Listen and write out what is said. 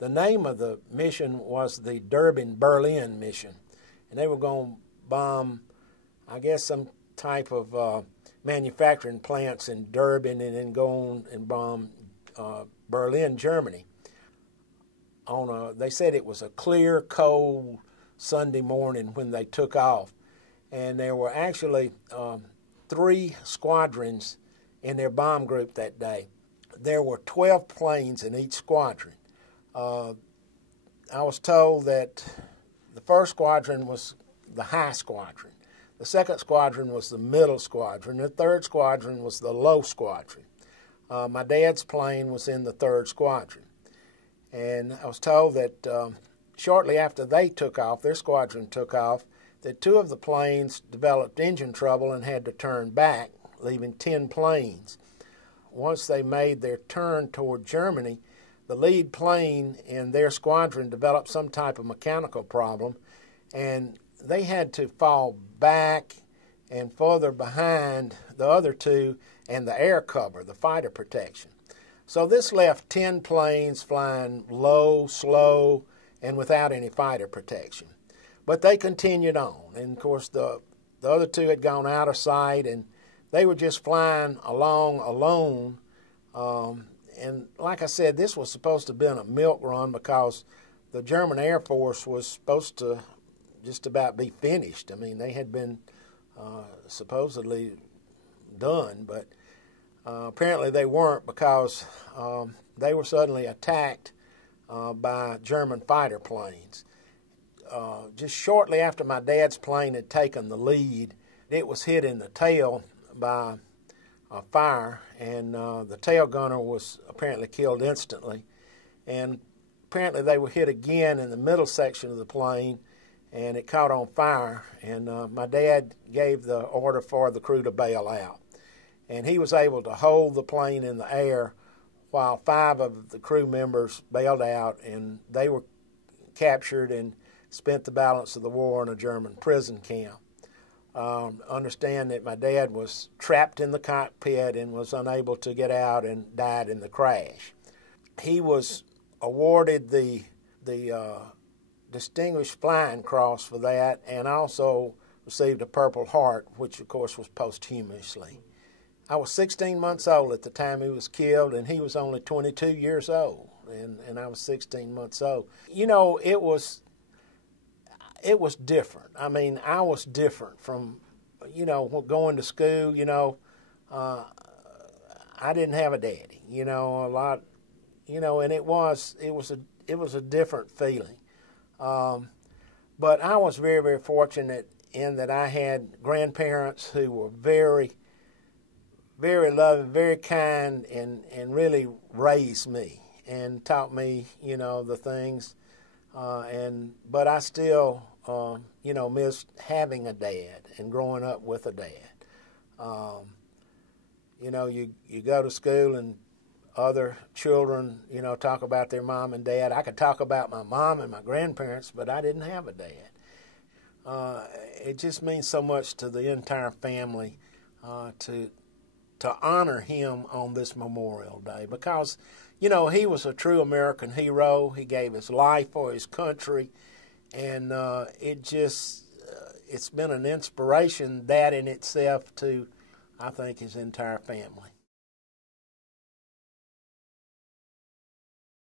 The name of the mission was the Berlin mission, and they were going to bomb, I guess, some type of manufacturing plants in Durban and then go on and bomb Berlin, Germany. They said it was a clear, cold Sunday morning when they took off, and there were actually 3 squadrons in their bomb group that day. There were 12 planes in each squadron. I was told that the first squadron was the high squadron. The second squadron was the middle squadron. The third squadron was the low squadron. My dad's plane was in the third squadron. And I was told that shortly after they took off, their squadron took off, that 2 of the planes developed engine trouble and had to turn back, leaving 10 planes. Once they made their turn toward Germany, the lead plane in their squadron developed some type of mechanical problem, and they had to fall back and further behind the other 2 and the air cover, the fighter protection. So this left 10 planes flying low, slow, and without any fighter protection. But they continued on, and of course the other 2 had gone out of sight, and they were just flying along alone. And like I said, this was supposed to have been a milk run because the German Air Force was supposed to just about be finished. I mean, they had been supposedly done, but apparently they weren't, because they were suddenly attacked by German fighter planes. Just shortly after my dad's plane had taken the lead, it was hit in the tail by a fire, and the tail gunner was apparently killed instantly. And apparently they were hit again in the middle section of the plane, and it caught on fire, and my dad gave the order for the crew to bail out. And he was able to hold the plane in the air while 5 of the crew members bailed out, and they were captured and spent the balance of the war in a German prison camp. Understand that my dad was trapped in the cockpit and was unable to get out and died in the crash. He was awarded the Distinguished Flying Cross for that, and also received a Purple Heart, which of course was posthumously. I was 16 months old at the time he was killed, and he was only 22 years old, and I was 16 months old. You know, it was different. I mean, I was different from, you know, going to school. You know, I didn't have a daddy. You know, a lot. You know, and it was a different feeling. But I was very, very fortunate in that I had grandparents who were very, very loving, very kind, and really raised me and taught me, you know, the things. But I still, you know, missed having a dad and growing up with a dad. You know, you go to school and other children, you know, talk about their mom and dad. I could talk about my mom and my grandparents, but I didn't have a dad. It just means so much to the entire family to honor him on this Memorial Day, because, you know, he was a true American hero. He gave his life for his country, and it's been an inspiration, that in itself, to, I think, his entire family.